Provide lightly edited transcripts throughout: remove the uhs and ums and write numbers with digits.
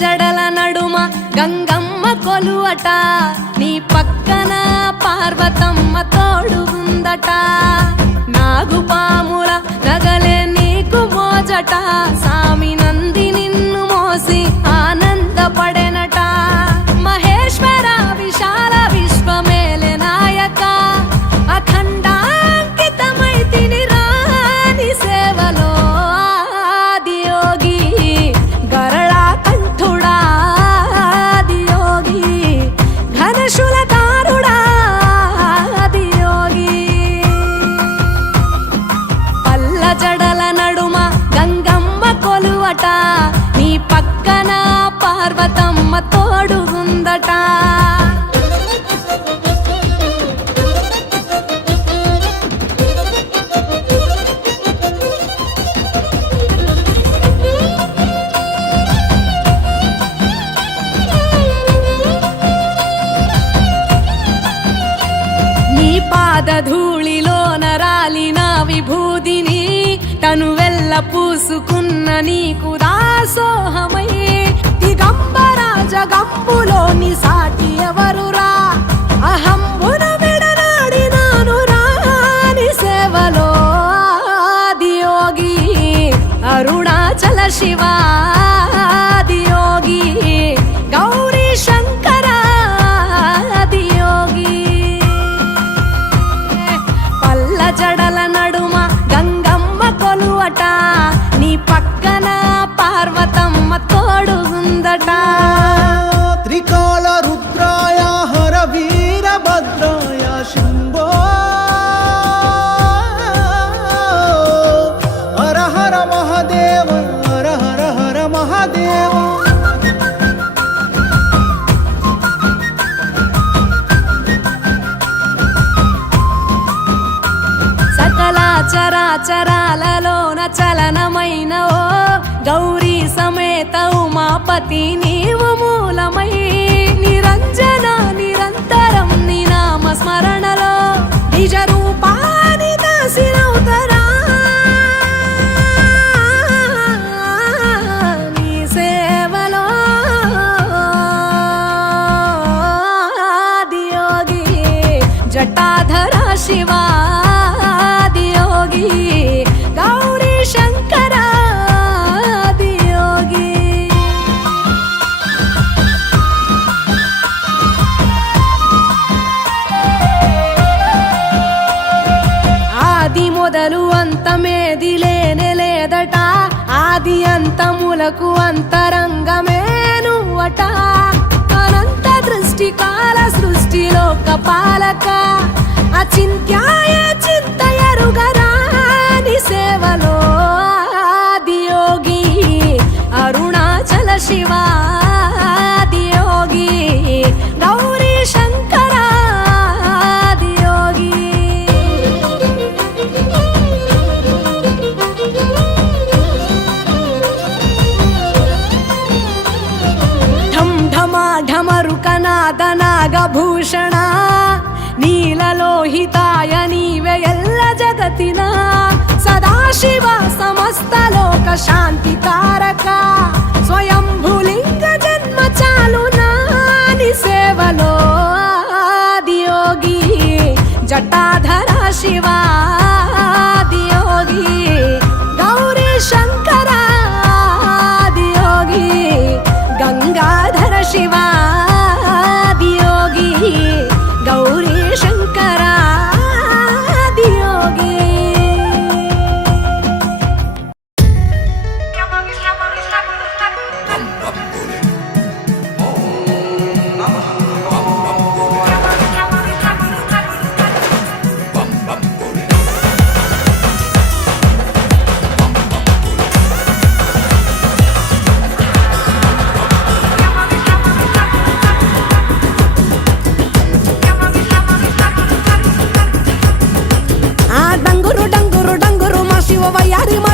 జడల నడుమ గంగమ్మ కొలువట, నీ పక్కన పార్వతమ్మ తోడుగుందట. నాగుపాముల నగలే నీకు మోజట, సామి నంది నిన్ను మోసి ఆనందపడెనట. మహేశ్వర విశాల విశ్వమేలె నాయక, అఖండాంకితమై తిని రాని సేవలో ఆదియోగి. గరళా కంఠుడా ఆదియోగి, ఘనశూలధారుడా ఆదియోగి. పల్ల జడల నడుమ గంగమ్మ కొలువట, నీ పక్కన పార్వతమ్మ తోడుగుందట. నీ పాదధూళిలో నరాలిన విభూదిని తనువెల్ల పూసుకున్న నీకు దాసోహమై. దిగంబర జగంబులోని సాటి ఎవరురా, అహంబున విడనాడినాను రాని సేవలో ఆదియోగి. అరుణాచల శివ ఆదియోగి, గౌరీ శంకర ఆదియోగి. పల్ల జడల నడుమ గంగమ్మ కొలువట, నీ పక్కన పార్వతమ్మ తోడుగుందట. త్రికాల రుద్రాయ హర వీరభద్రాయ శంభో, హర హర మహాదేవ, హర హర హర మహాదేవ. సకల చరాచరాలలోన చలనమైన ఓ గౌరీ సమేత ఉమాపతి నీవు మూలమై. నిరంజన నిరంతరం నీ నామ స్మరణలో నిజ రూపాని దాసినవుతరా. నీ సేవలో ఆదియోగి, జటాధర శివ ఆదియోగి, గౌరీ శంకర ఆదియోగి. ఆది మొదలు అంతమేది లేనే లేదట, ఆది అంతములకు అంతరంగమే నువ్వట. అనంత దృష్టి కాల సృష్టిలోక పాలక, అచింత్యాయ చింతయరుగరాని సేవలో ఆదియోగి. అరుణాచల శివ ఆదియోగి, గౌరీ శంకర ఆదియోగి. ఢం ఢమా ఢమరుకనాద నాగభూషణ, నీలలోహితాయ నీవే ఎల్ల జగతిన. సదాశివ సమస్త లోక శాంతి కారక, స్వయంభులింగ జన్మ చాలు నాని సేవలో ఆదియోగి. జటాధర శివ ఆదియోగి, గౌరీ శంకర ఆదియోగి. గంగాధర శివ ఆదియోగి, గౌరీ శంకర ఆదియోగి.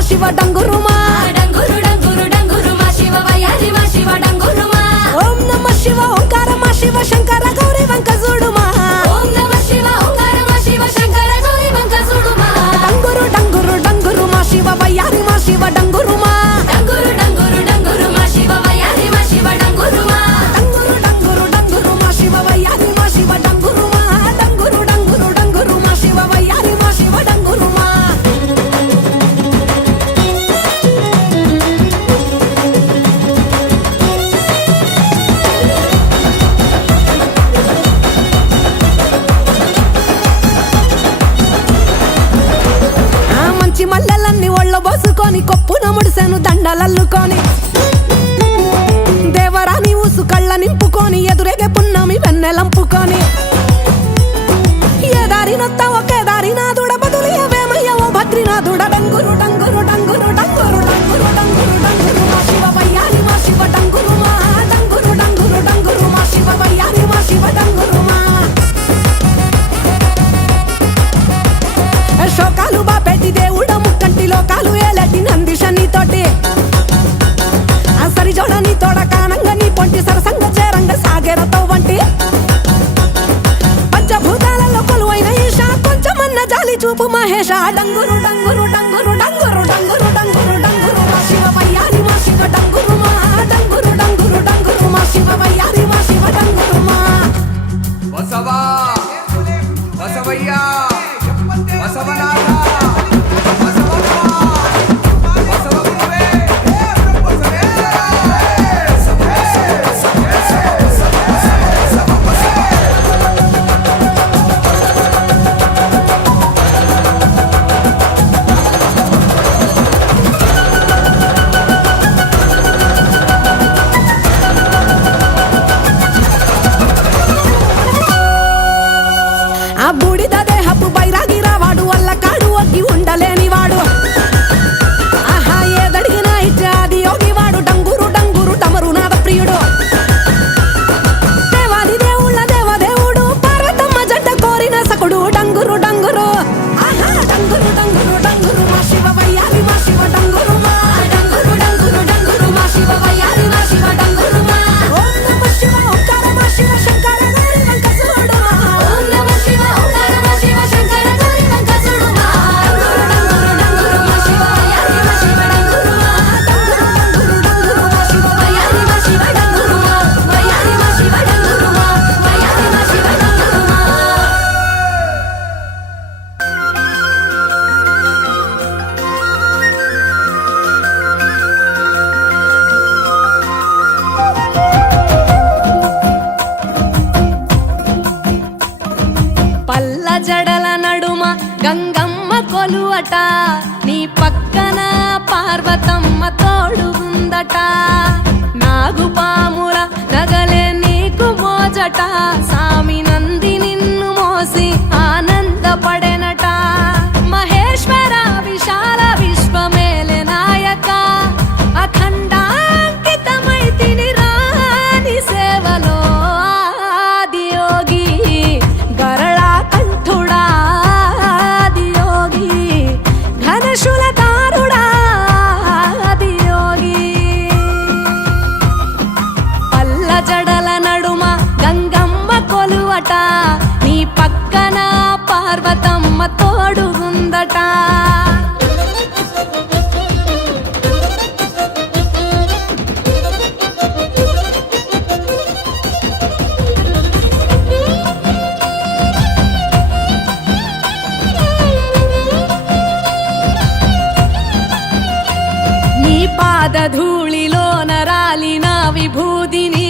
శివ డంగురుమా, డంగురు డంగురు డంగురు మా శివ వయారి మా శివ డంగురుమా. ఓం నమ శివ ఓంకార మా శివ శంకర గౌరీ వంక చూడుమా. ఓం నమ శివ ఓంకార మా శివ శంకర గౌరీ వంక చూడుమా. డంగురు డంగురు డంగురు మా శివ వయారి మా శివ డంగురుమా. డంగురు డంగురు డంగురు మా శివ వయారి మా శివ వచ్చెను దండలల్లుకొని దేవరాని ఊసు కళ్ళ నింపుకొని ఎదురేగే పున్నమి వెన్నెలంపుకొని ఏ దారి నొత్తా ఒకే దారి నాదుడ బదులియవేమయ్య ఓ భద్రినాథుడ డంగురు డంగురు డంగురు డంగురు డంగురు డంగురు డంగురు మా శివ వయ్యారి మా శివ డంగురు మా డంగురు డంగురు డంగురు మా శివ వయ్యారి మా శివ డంగురు మా శోకాలు బాపెట్టి దేవుడ ముక్కంటి లోకాలు ఏలటి నందిషని తోటి సరి జోడని తోడ కానంగా నీ పొంటి సరసంగ చేరంగ సాగేరతో వంటి పంచభూతాలలో కొలువైన ఈశా కొంచెమన్న జాలి చూపు మహేష డంగురు డంగురు డంగురు డంగురు డంగురు డంగురు డంగురు మా శివ వయ్యారి మా శివ డంగురు మా డంగురు డంగురు డంగురు మా శివ వయ్యారి మా శివ డంగురు మా బసవా బసవయ్యా బసవనాథ ఆ బూడిద దేహపు బైరాగిరా వాడు వల్ల కాడు ఒగ్గి ఉండలేనివాడు ఆహా ఏదడిగినా ఇచ్చే ఆది యోగి వాడు డంగురు డంగురు డమరునాథ ప్రియుడు దేవాది దేవుళ్ళ దేవదేవుడు పార్వతమ్మ జంట కోరిన సకుడు డంగురు డంగురు ఆహా డంగురు డంగురు డంగురు మా శివ వయ్యారి మా శివ డంగురు మా డంగురు డంగురు డంగురు మా శివ వయ్యారి మా శివ డంగురు మా ఓం నమ శివ ఓంకార మా శివ శంకర గౌరి వెంకటేశ్వరుడు మా ఓం నమ శివ ఓంకార మా శివ శంకర గౌరి వెంకటేశ్వరుడు మా డంగురు డంగురు డంగురు మా శివ వయ్యారి మా శివ డంగురు మా డంగురు డంగురు మా శివ వయ్యారి మా శివ డంగురు మా వయ్యారి మా శివ డంగురు మా వయ్యారి మా శివ డంగురు మా పల్ల జడల నడుమ గంగమ్మ కొలువట నీ పక్కన పార్వతమ్మ తోడుగుందట నాగుపాముల నగలే నీకు మోజట సామి నంది నిన్ను మోసి ఆనందపడెనట మహేశ్వర విశాల విశ్వమేలె నాయక అఖండాంకితమై తిని రాని సేవలో ఆదియోగి గరళా కంఠుడా ఆదియోగి ఘనశూలధారుడా ఆదియోగి పల్ల జడల నడుమ గంగమ్మ కొలువట నీ పక్కన పార్వతమ్మ తోడుగుందట నీ పాదధూళిలో నరాలిన విభూదిని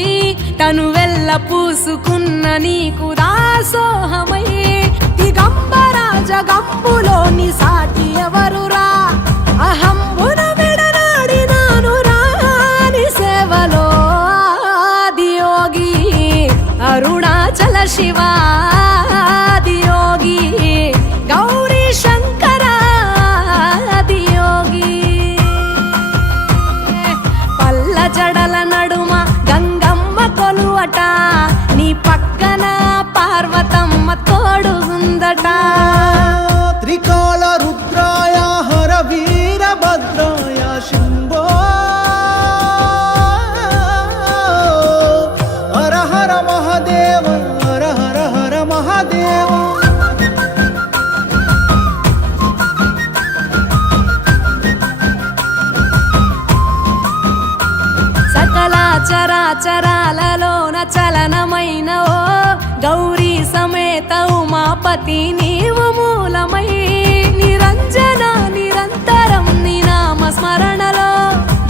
తను వెల్ల పూసుకున్న నీకు దాసోహమై దిగంబర జగంబులోని సాటి ఎవరురా అహంబున విడనాడినాను రాని సేవలో ఆదియోగి అరుణాచల శివ ఆదియోగి గౌరీ శంకర ఆదియోగి పల్ల జడల నడుమ గంగమ్మ కొలువట నీ పక్కన పార్వతమ్మ తోడుగుందట త్రికాల రుద్రాయ హర వీరభద్రాయ శంభో హర హర మహాదేవ హర హర హర మహాదేవ సకల చరాచరాలలోన చలనమైన ఓ గౌరీ సమేత ఉమాపతి నీవు మూలమై నిరంజన నిరంతరం నీ నామ స్మరణలో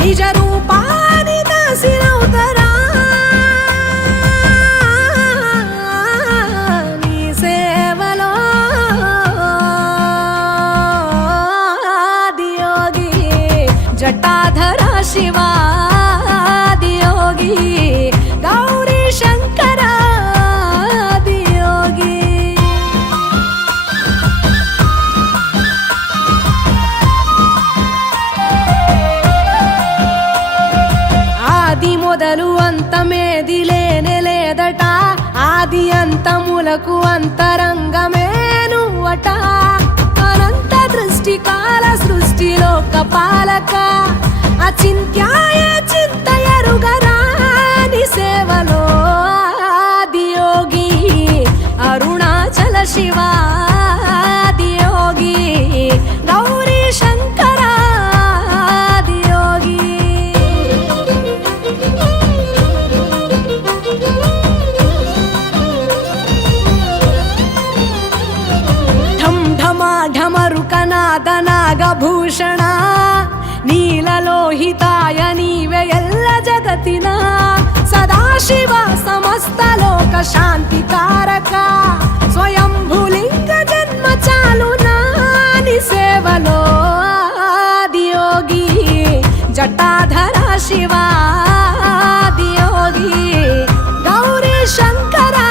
నిజ రూపాని దాసినవుతరా నీ సేవలో ఆదియోగి జటాధ జటాధర శివాదియోగి గౌరీ శంకరాదియోగి ఆది మొదలు అంతమేది లేనే లేదట ఆది అంతములకు అంతరంగమే నువ్వట అనంత దృష్టి కాల సృష్టిలోక పాలక అచింత్యాయ చింతయరుగరాని సేవలో ఆదియోగి అరుణాచల శివాదియోగి గౌరీ శంకరాదియోగి ఢం ఢమా ఢమరుకనాద నాగభూషణ నీలలోహితాయ నీవే ఎల్ల జగతిన సదాశివ సమస్త లోక శాంతికారక స్వయంభులింగ జన్మ చాలు నాని సేవలో ఆదియోగి జటాధర శివాదియోగి గౌరీ శంకరాదియోగి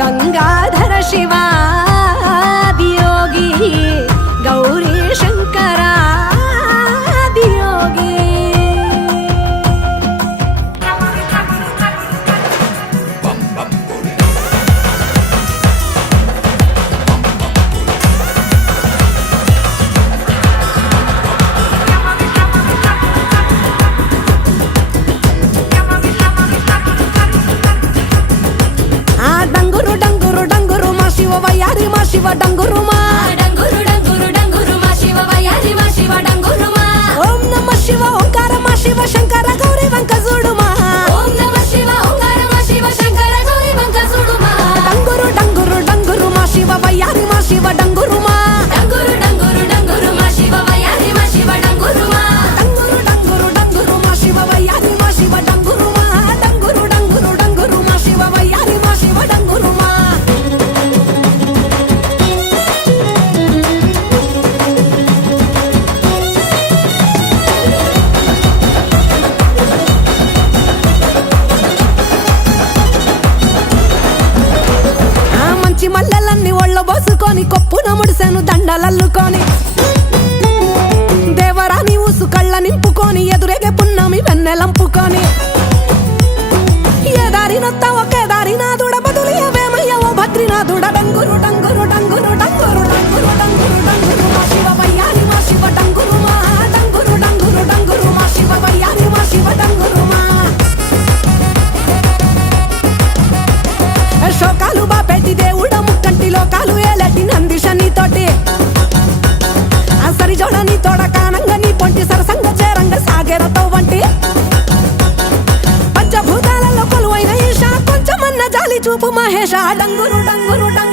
గంగాధర శివాదియోగి గౌరీ శంకరాదియోగి ఆ డంగురు డంగురు డంగురు మా శివ వయ్యారి మా శివ డంగురు మా డంగురు డంగురు డంగురు మా శివ వయ్యారి మా శివ డంగురు మా ఓం నమ శివ ఓంకార మా శివ శంకర గౌరీ వంక చూడుమా ఓం నమ శివ ఓంకార మా శివ శంకర గౌరీ వంక చూడుమా డంగురు డంగురు డంగురు మా శివ వయ్యారి మా శివ డంగురు మా డంగురు డంగురు డంగురు మా శివ వయ్యారి మా శివ డంగురు మా డంగురు డంగురు డంగురు మా శివ వయ్యారి మా శివ డంగురు మా డంగురు డంగురు డంగురు మా శివ వయ్యారి మా శివ డంగురు మా ఆ మంచి మల్లెలన్నీ ఒళ్ళ బోసుకొని కొప్పున ముడిసెను దండలల్లుకొని దేవరాని ఊసు కళ్ళ నింపుకొని ఎదురేగే పున్నమి వెన్నెలంపుకొని ఏ దారి నొత్త ఒకే దారి నాదుడ బదులియవేమయ్య ఓ భద్రినాథుడ డంగురు డంగురు డంగురు డంగురు డంగురు డంగురు డంగురు మా శివ వయ్యారి మా శివ డంగురు మా డంగురు డంగురు డంగురు మా శివ వయ్యారి మా శివ డంగురు మా శోకాలు బాపెట్టి దేవుడ ముక్కంటి లోకాలు ఏలటి నందిషని తోటి ఆ సరిజోడని తోడ కానంగని పొంటి సరసంగ చేరంగ సాగేరతో వంటి పంచభూతాలలో కొలువైన ఈశ కొంచెమన్న జాలి చూపు మహేష డంగురు డంగురు డంగురు